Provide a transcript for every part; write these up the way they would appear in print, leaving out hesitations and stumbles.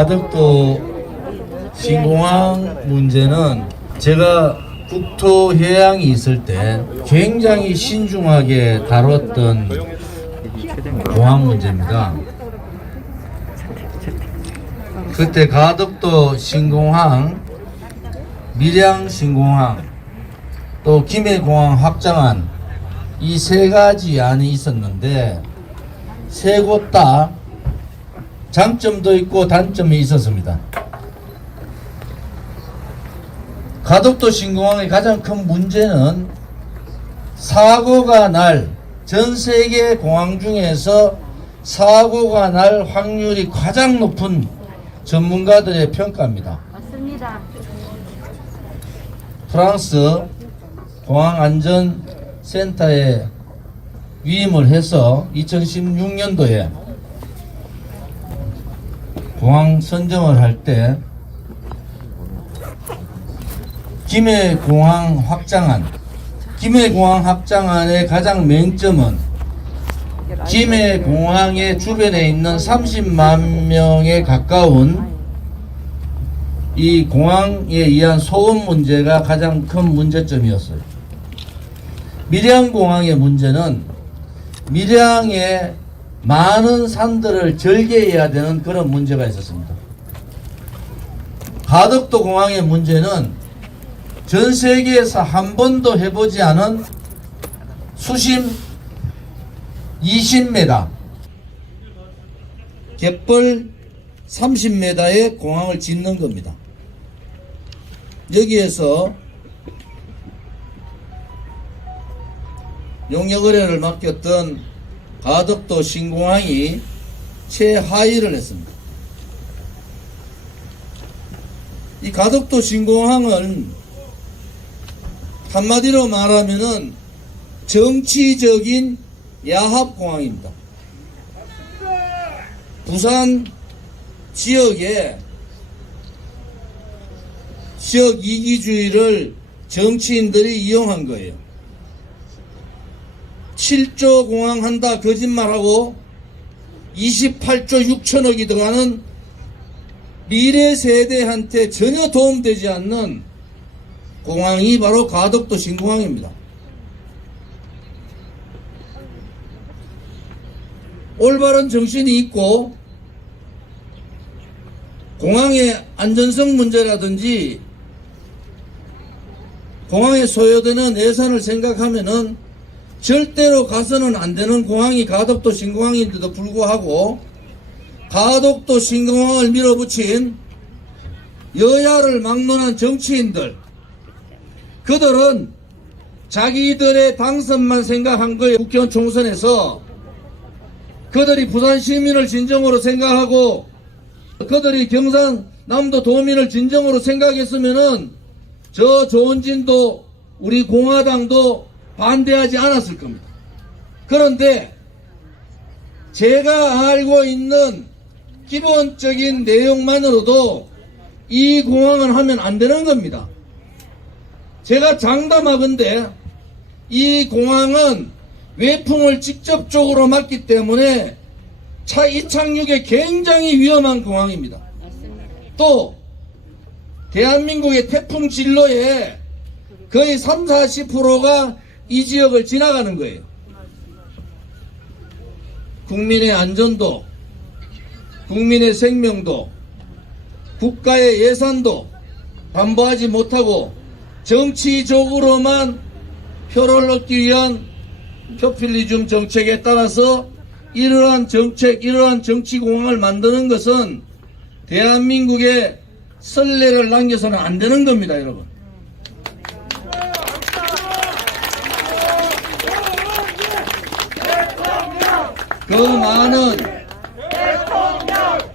가덕도 신공항 문제는 제가 국토해양이 있을 때 굉장히 신중하게 다뤘던 공항 문제입니다. 그때 가덕도 신공항, 밀양 신공항, 또 김해공항 확장안 이 세 가지 안이 있었는데 세 곳 다 장점도 있고 단점이 있었습니다. 가덕도 신공항의 가장 큰 문제는 사고가 날 전 세계 공항 중에서 사고가 날 확률이 가장 높은 전문가들의 평가입니다. 맞습니다. 프랑스 공항안전센터에 위임을 해서 2016년도에 공항 선정을 할 때 김해공항 확장안의 가장 맹점은 김해공항의 주변에 있는 30만 명에 가까운 이 공항에 의한 소음 문제가 가장 큰 문제점이었어요. 밀양공항의 문제는 밀양에 많은 산들을 절개해야 되는 그런 문제가 있었습니다. 가덕도 공항의 문제는 전 세계에서 한 번도 해보지 않은 수심 20m, 갯벌 30m의 공항을 짓는 겁니다. 여기에서 용역 의뢰를 맡겼던 가덕도 신공항이 최하위를 했습니다. 이 가덕도 신공항은 한마디로 말하면은 정치적인 야합공항입니다. 부산 지역에 지역 이기주의를 정치인들이 이용한 거예요. 7조 공항 한다 거짓말하고 28조 6천억이 들어가는 미래 세대한테 전혀 도움되지 않는 공항이 바로 가덕도 신공항입니다. 올바른 정신이 있고 공항의 안전성 문제라든지 공항에 소요되는 예산을 생각하면은 절대로 가서는 안 되는 공항이 가덕도 신공항인데도 불구하고 가덕도 신공항을 밀어붙인 여야를 막론한 정치인들, 그들은 자기들의 당선만 생각한 거예요. 국회의원 총선에서 그들이 부산 시민을 진정으로 생각하고 그들이 경상남도 도민을 진정으로 생각했으면은 저 조원진도 우리 공화당도 반대하지 않았을 겁니다. 그런데 제가 알고 있는 기본적인 내용만으로도 이 공항은 하면 안 되는 겁니다. 제가 장담하건대 이 공항은 외풍을 직접적으로 맞기 때문에 이착륙에 굉장히 위험한 공항입니다. 또 대한민국의 태풍 진로에 거의 30~40%가 이 지역을 지나가는 거예요. 국민의 안전도, 국민의 생명도, 국가의 예산도 담보하지 못하고 정치적으로만 표를 얻기 위한 포퓰리즘 정책에 따라서 이러한 정책, 이러한 정치공항을 만드는 것은 대한민국의 선례를 남겨서는 안 되는 겁니다, 여러분.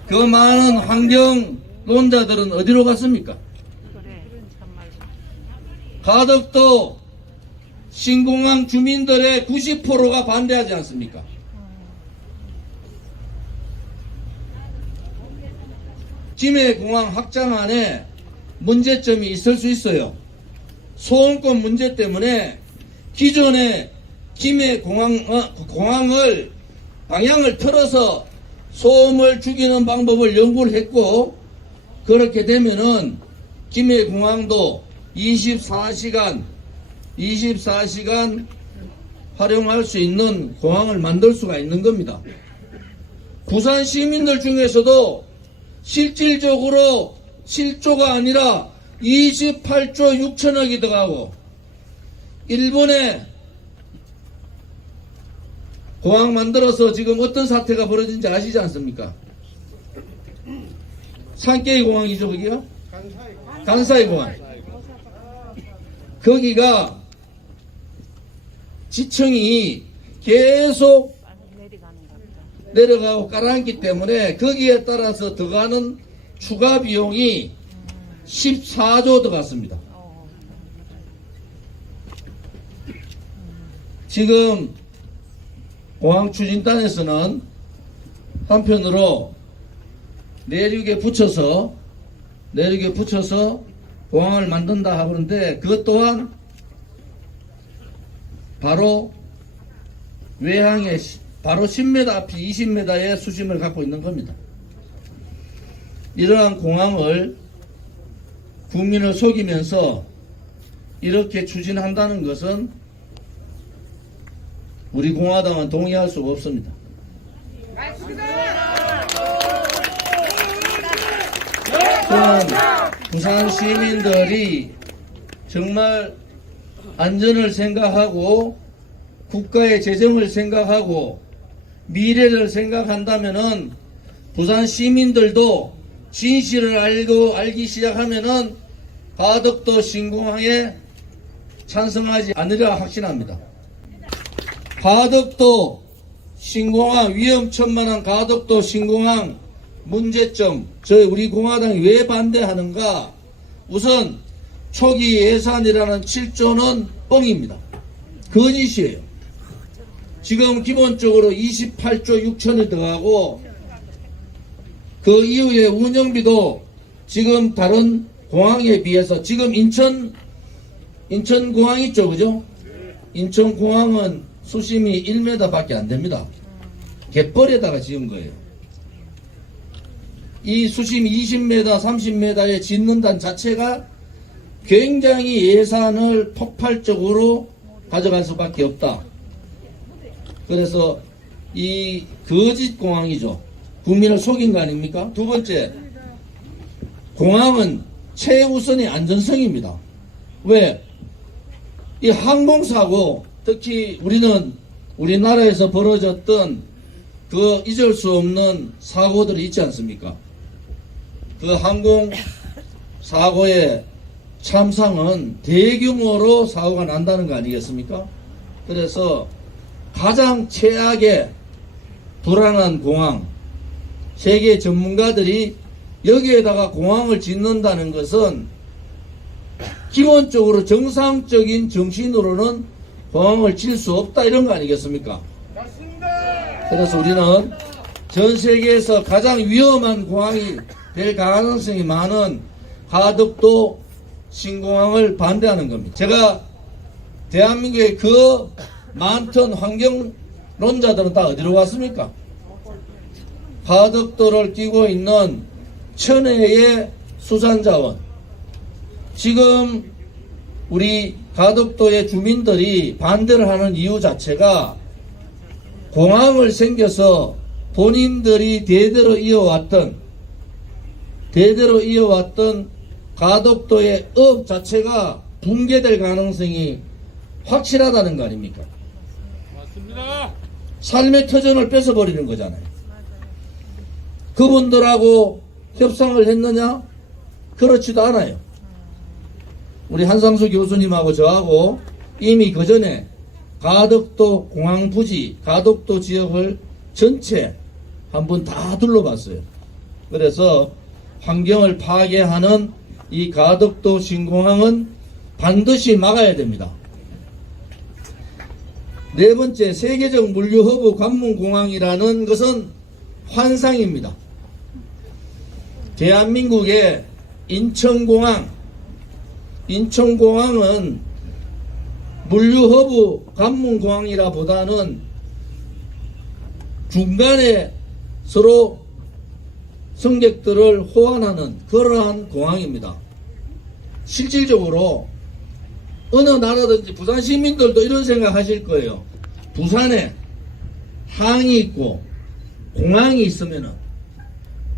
그 많은 환경론자들은 어디로 갔습니까? 가덕도 신공항 주민들의 90%가 반대하지 않습니까? 김해공항 확장안에 문제점이 있을 수 있어요. 소음권 문제 때문에 기존에 김해공항을 방향을 틀어서 소음을 죽이는 방법을 연구를 했고, 그렇게 되면은 김해공항도 24시간 활용할 수 있는 공항을 만들 수가 있는 겁니다. 부산 시민들 중에서도 실질적으로 7조가 아니라 28조 6천억이 들어가고, 일본에 공항 만들어서 지금 어떤 사태가 벌어진지 아시지 않습니까? 산케이 공항이죠, 거기가? 간사이 공항. 거기가 지층이 계속 내려가고 깔아앉기 때문에 거기에 따라서 들어가는 추가 비용이 14조 들어갔습니다. 지금 공항 추진단에서는 한편으로 내륙에 붙여서 공항을 만든다 하고 그러는데, 그것 또한 바로 외항에 바로 10m 앞이 20m의 수심을 갖고 있는 겁니다. 이러한 공항을 국민을 속이면서 이렇게 추진한다는 것은 우리 공화당은 동의할 수가 없습니다. 또한 부산 시민들이 정말 안전을 생각하고 국가의 재정을 생각하고 미래를 생각한다면은 부산 시민들도 진실을 알기 시작하면은 가덕도 신공항에 찬성하지 않으리라 확신합니다. 가덕도 신공항, 위험천만한 가덕도 신공항 문제점, 우리 공화당이 왜 반대하는가? 우선 초기 예산이라는 7조는 뻥입니다. 거짓이에요. 지금 기본적으로 28조 6천이 들어가고, 그 이후에 운영비도 지금 다른 공항에 비해서, 지금 인천공항 있죠, 그죠? 인천공항은 수심이 1m 밖에 안 됩니다. 갯벌에다가 지은 거예요. 이 수심 20m, 30m에 짓는다는 자체가 굉장히 예산을 폭발적으로 가져갈 수밖에 없다. 그래서 이 거짓 공항이죠. 국민을 속인 거 아닙니까? 두 번째, 공항은 최우선의 안전성입니다. 왜? 이 항공사고, 특히 우리나라에서 벌어졌던 그 잊을 수 없는 사고들이 있지 않습니까? 그 항공사고의 참상은 대규모로 사고가 난다는 거 아니겠습니까? 그래서 가장 최악의 불안한 공항, 세계 전문가들이 여기에다가 공항을 짓는다는 것은 기본적으로 정상적인 정신으로는 공항을 질 수 없다, 이런 거 아니겠습니까? 맞습니다. 그래서 우리는 전 세계에서 가장 위험한 공항이 될 가능성이 많은 가덕도 신공항을 반대하는 겁니다. 제가 대한민국의 그 많던 환경론자들은 다 어디로 갔습니까? 가덕도를 끼고 있는 천혜의 수산자원, 지금 우리 가덕도의 주민들이 반대를 하는 이유 자체가 공항을 생겨서 본인들이 대대로 이어왔던 가덕도의 업 자체가 붕괴될 가능성이 확실하다는 거 아닙니까? 맞습니다. 삶의 터전을 뺏어버리는 거잖아요. 그분들하고 협상을 했느냐? 그렇지도 않아요. 우리 한상수 교수님하고 저하고 이미 그 전에 가덕도 공항 부지, 가덕도 지역을 전체 한번 다 둘러봤어요. 그래서 환경을 파괴하는 이 가덕도 신공항은 반드시 막아야 됩니다. 네 번째, 세계적 물류허브 관문공항이라는 것은 환상입니다. 대한민국의 인천공항은 물류허브 관문공항이라 보다는 중간에 서로 승객들을 호환하는 그러한 공항입니다. 실질적으로 어느 나라든지 부산 시민들도 이런 생각 하실 거예요. 부산에 항이 있고 공항이 있으면은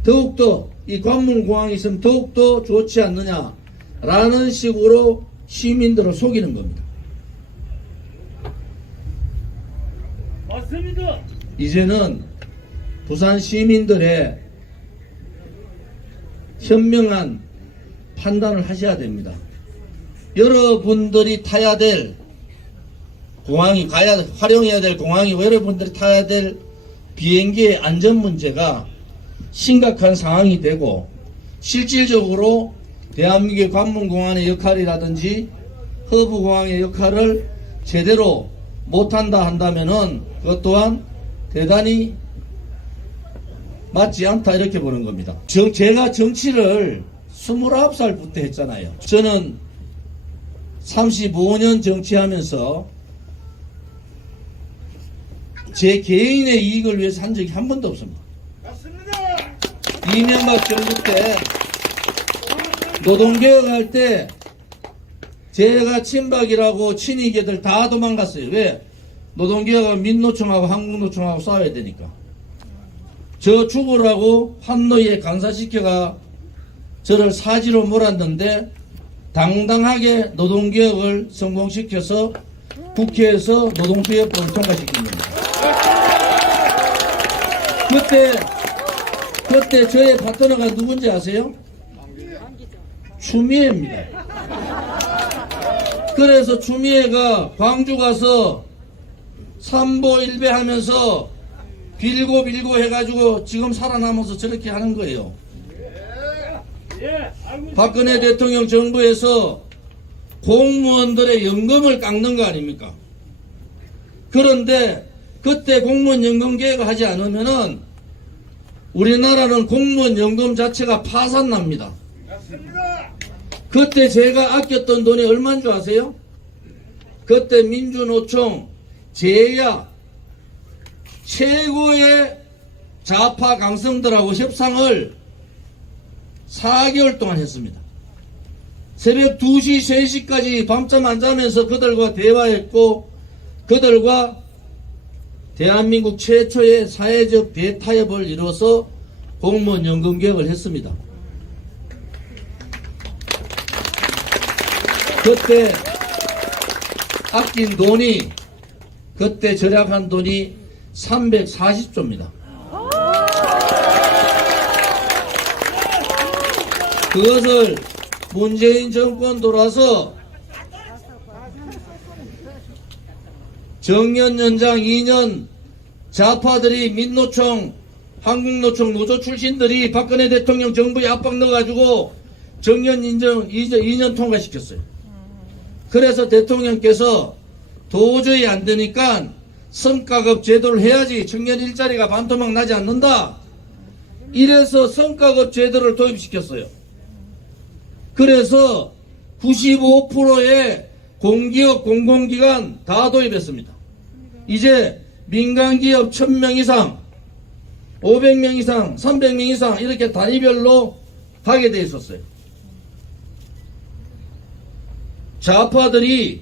더욱더 이 관문공항이 있으면 더욱더 좋지 않느냐라는 식으로 시민들을 속이는 겁니다. 맞습니다. 이제는 부산 시민들의 현명한 판단을 하셔야 됩니다. 여러분들이 타야 될 공항이 활용해야 될 공항이 여러분들이 타야 될 비행기의 안전 문제가 심각한 상황이 되고 실질적으로 대한민국의 관문공항의 역할이라든지 허브공항의 역할을 제대로 못한다 한다면은 그것 또한 대단히 맞지 않다 이렇게 보는 겁니다. 제가 정치를 29살부터 했잖아요. 저는 35년 정치하면서 제 개인의 이익을 위해서 한 적이 한 번도 없습니다. 맞습니다. 이명박 정부 때 노동개혁할 때 제가 친박이라고 친이계들 다 도망갔어요. 왜? 노동개혁은 민노총하고 한국노총하고 싸워야 되니까. 저 죽으라고 환노위에 간사시켜가 저를 사지로 몰았는데 당당하게 노동개혁을 성공시켜서 국회에서 노동개혁법을 통과시킨 겁니다. 그때 저의 파트너가 누군지 아세요? 추미애입니다. 그래서 추미애가 광주 가서 삼보일배 하면서 빌고 해가지고 지금 살아남아서 저렇게 하는 거예요. 박근혜 대통령 정부에서 공무원들의 연금을 깎는 거 아닙니까? 그런데 그때 공무원 연금 개혁을 하지 않으면은 우리나라는 공무원 연금 자체가 파산납니다. 그때 제가 아꼈던 돈이 얼마인 줄 아세요? 그때 민주노총 제야 최고의 좌파 강성들하고 협상을 4개월 동안 했습니다. 새벽 2시, 3시까지 밤잠 안 자면서 그들과 대화했고 그들과 대한민국 최초의 사회적 대타협을 이뤄서 공무원 연금 개혁을 했습니다. 그때 아낀 돈이 그때 절약한 돈이 340조입니다. 그것을 문재인 정권 돌아서 정년 연장 2년 좌파들이 민노총, 한국노총 노조 출신들이 박근혜 대통령 정부에 압박 넣어가지고 정년 인정 2년 통과시켰어요. 그래서 대통령께서 도저히 안 되니까 성과급 제도를 해야지 청년 일자리가 반토막 나지 않는다. 이래서 성과급 제도를 도입시켰어요. 그래서 95%의 공기업, 공공기관 다 도입했습니다. 이제 민간기업 1000명 이상, 500명 이상, 300명 이상 이렇게 단위별로 가게 돼 있었어요. 좌파들이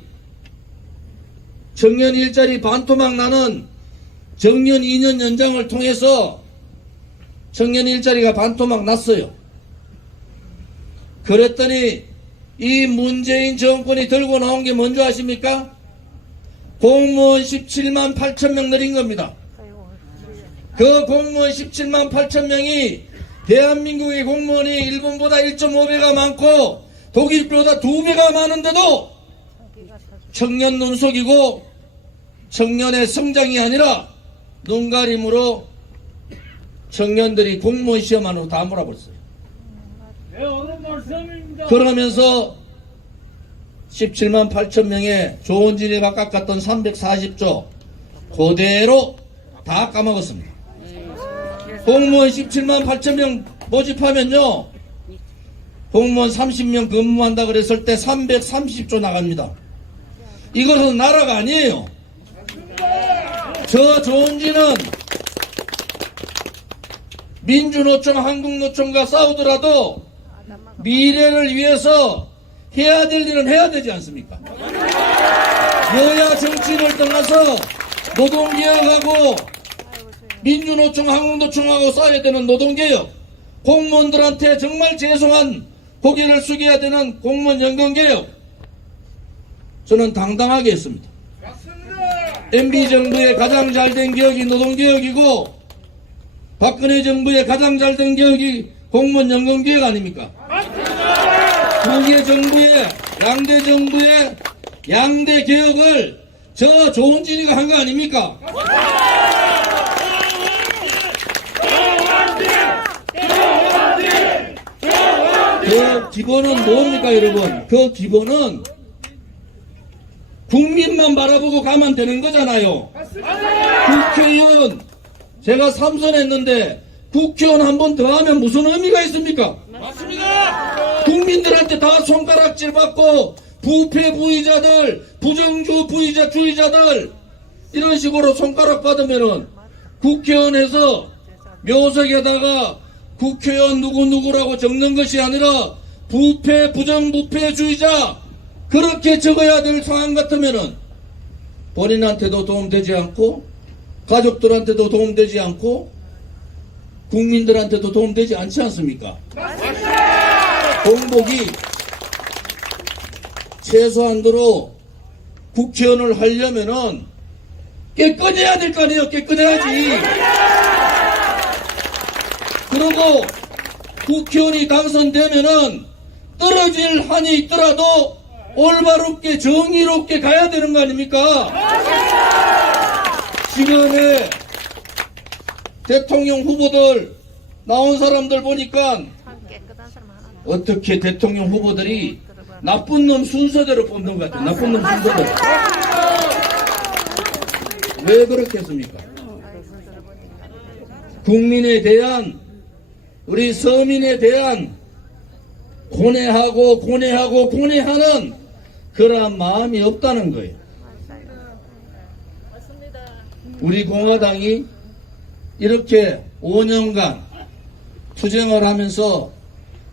청년 일자리 반토막 나는 정년 2년 연장을 통해서 청년 일자리가 반토막 났어요. 그랬더니 이 문재인 정권이 들고 나온 게 뭔지 아십니까? 공무원 17만 8천 명 늘린 겁니다. 그 공무원 17만 8천 명이 대한민국의 공무원이 일본보다 1.5배가 많고 독일보다 2배가 많은데도 청년 눈속이고 청년의 성장이 아니라 눈가림으로 청년들이 공무원 시험 안으로 다 몰아버렸어요. 네, 어른 말씀입니다. 그러면서 17만 8천 명의 좋은 지리가 깎았던 340조 그대로 다 까먹었습니다. 공무원 17만 8천 명 모집하면요 공무원 30명 근무한다 그랬을 때 330조 나갑니다. 이것은 나라가 아니에요. 저 좋은 지는 민주노총, 한국노총과 싸우더라도 미래를 위해서 해야 될 일은 해야 되지 않습니까? 여야 정치를 떠나서 노동개혁하고 민주노총, 한국노총하고 싸워야 되는 노동개혁, 공무원들한테 정말 죄송한 고개를 숙여야 되는 공무원 연금개혁, 저는 당당하게 했습니다. MB정부의 가장 잘된 개혁이 노동개혁이고 박근혜 정부의 가장 잘된 개혁이 공무원 연금개혁 아닙니까? 두 개 정부의, 양대 정부의 양대 개혁을 저 조은진이가 한 거 아닙니까? 그 기본은 뭡니까, 여러분? 그 기본은 국민만 바라보고 가면 되는 거잖아요. 국회의원, 제가 3선했는데 국회의원 한 번 더 하면 무슨 의미가 있습니까? 맞습니다. 국민들한테 다 손가락질 받고 부패 부의자들, 부정주 부의자 주의자들 이런 식으로 손가락 받으면은 국회의원에서 묘석에다가 국회의원 누구누구라고 적는 것이 아니라 부패 부정부패주의자 그렇게 적어야 될 상황 같으면은 본인한테도 도움되지 않고 가족들한테도 도움되지 않고 국민들한테도 도움되지 않지 않습니까? 공복이 최소한도로 국회의원을 하려면은 깨끗해야 될 거 아니에요. 깨끗해야지. 그리고 국회의원이 당선되면은 떨어질 한이 있더라도 올바롭게 정의롭게 가야 되는 거 아닙니까? 지금의 대통령 후보들 나온 사람들 보니까 어떻게 대통령 후보들이 나쁜 놈 순서대로 뽑는 것 같아요. 나쁜 놈 순서대로. 왜 그렇게 했습니까? 국민에 대한 우리 서민에 대한 고뇌하고 고뇌하는 그러한 마음이 없다는 거예요. 우리 공화당이 이렇게 5년간 투쟁을 하면서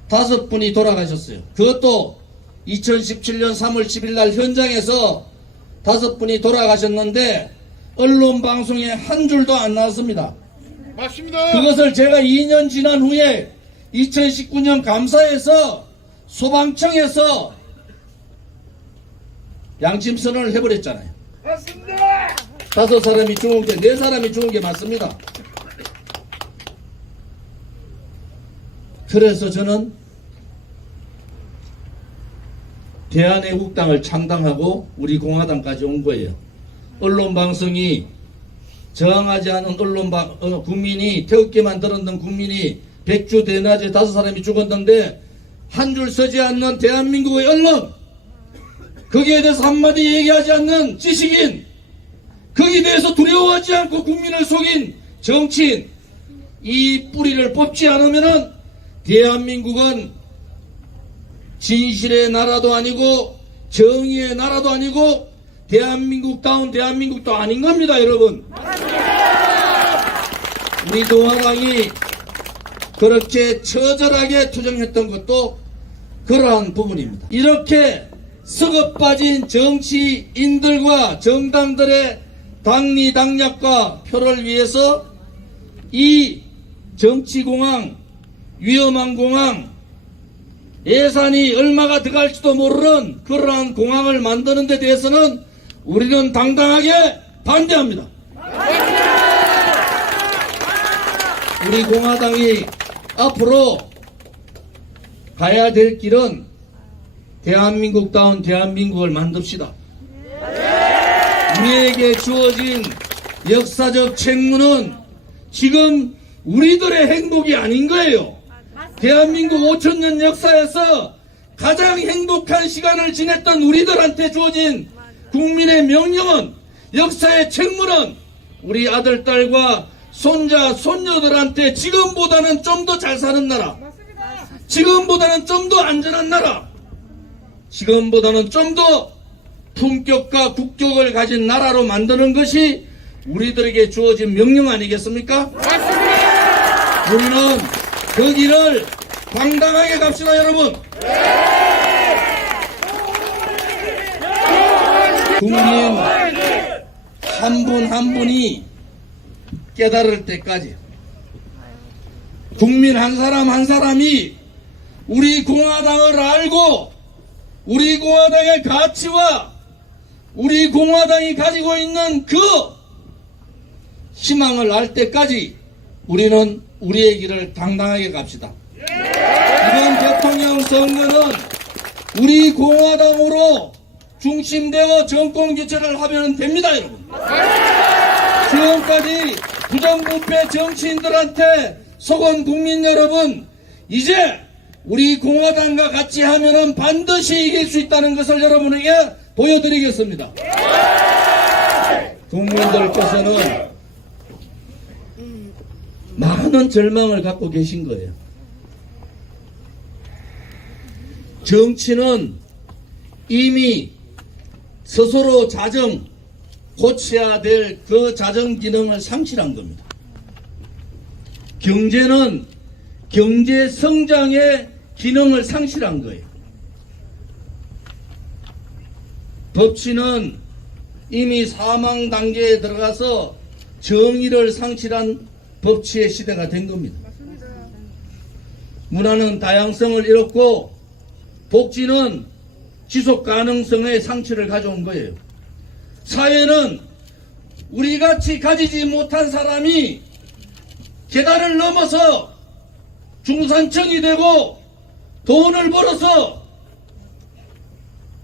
5분이 돌아가셨어요. 그것도 2017년 3월 10일 날 현장에서 5분이 돌아가셨는데 언론 방송에 한 줄도 안 나왔습니다. 맞습니다. 그것을 제가 2년 지난 후에 2019년 감사에서 소방청에서 양심선언을 해버렸잖아요. 맞습니다. 5사람이 죽은 게 4사람이 죽은 게 맞습니다. 그래서 저는 대한애국당을 창당하고 우리 공화당까지 온 거예요. 언론방송이 저항하지 않은 국민이 태극기만 들었던 국민이 백주 대낮에 5사람이 죽었는데 한 줄 서지 않는 대한민국의 언론, 거기에 대해서 한마디 얘기하지 않는 지식인, 거기에 대해서 두려워하지 않고 국민을 속인 정치인, 이 뿌리를 뽑지 않으면은 대한민국은 진실의 나라도 아니고 정의의 나라도 아니고 대한민국다운 대한민국도 아닌 겁니다, 여러분. 우리 공화당이 그렇게 처절하게 투쟁했던 것도 그러한 부분입니다. 이렇게 썩어 빠진 정치인들과 정당들의 당리당략과 표를 위해서 이 정치공항, 위험한 공항, 예산이 얼마가 들어갈지도 모르는 그러한 공항을 만드는 데 대해서는 우리는 당당하게 반대합니다. 우리 공화당이 앞으로 가야 될 길은 대한민국다운 대한민국을 만듭시다. 우리에게 주어진 역사적 책무는 지금 우리들의 행복이 아닌 거예요. 대한민국 5천년 역사에서 가장 행복한 시간을 지냈던 우리들한테 주어진 국민의 명령은, 역사의 책무는 우리 아들, 딸과 손자, 손녀들한테 지금보다는 좀 더 잘 사는 나라, 지금보다는 좀 더 안전한 나라, 지금보다는 좀 더 품격과 국격을 가진 나라로 만드는 것이 우리들에게 주어진 명령 아니겠습니까? 우리는 그 길을 당당하게 갑시다, 여러분. 국민 한 분 한 분이 깨달을 때까지, 국민 한 사람 한 사람이 우리 공화당을 알고 우리 공화당의 가치와 우리 공화당이 가지고 있는 그 희망을 알 때까지 우리는 우리의 길을 당당하게 갑시다. 이번 대통령 선거는 우리 공화당으로 중심되어 정권 교체를 하면 됩니다, 여러분. 지금까지 부정부패 정치인들한테 속은 국민 여러분, 이제 우리 공화당과 같이 하면은 반드시 이길 수 있다는 것을 여러분에게 보여드리겠습니다. 국민들께서는 많은 절망을 갖고 계신 거예요. 정치는 이미 스스로 고쳐야 될 그 자정 기능을 상실한 겁니다. 경제는 경제 성장의 기능을 상실한 거예요. 법치는 이미 사망 단계에 들어가서 정의를 상실한 법치의 시대가 된 겁니다. 문화는 다양성을 잃었고 복지는 지속 가능성의 상실을 가져온 거예요. 사회는 우리같이 가지지 못한 사람이 계단을 넘어서 중산층이 되고 돈을 벌어서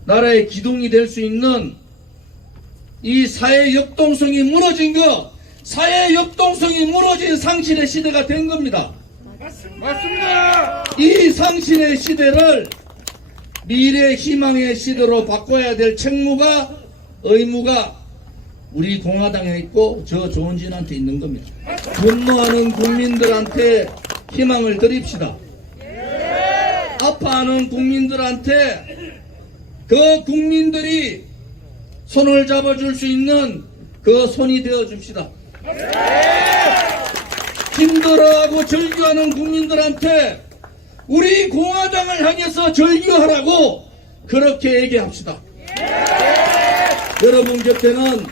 나라의 기둥이 될 수 있는 이 사회 역동성이 무너진 사회 역동성이 무너진 상실의 시대가 된 겁니다. 맞습니다. 이 상실의 시대를 미래 희망의 시대로 바꿔야 될 책무가, 의무가 우리 공화당에 있고 저 조은진한테 있는 겁니다. 분노하는 국민들한테 희망을 드립시다. 아파하는 국민들한테 그 국민들이 손을 잡아줄 수 있는 그 손이 되어 줍시다. 힘들어하고 절규하는 국민들한테 우리 공화당을 향해서 절규하라고 그렇게 얘기합시다. 여러분 곁에는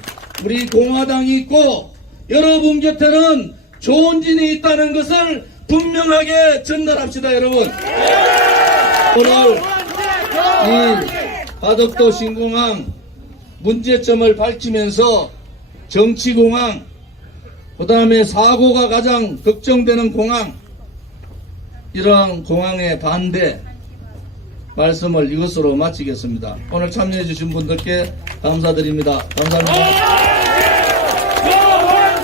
우리 공화당이 있고 여러분 곁에는 조은진이 있다는 것을 분명하게 전달합시다, 여러분. 오늘 이 바덕도 신공항 문제점을 밝히면서 정치공항, 그 다음에 사고가 가장 걱정되는 공항, 이러한 공항의 반대 말씀을 이것으로 마치겠습니다. 오늘 참여해 주신 분들께 감사드립니다. 감사합니다.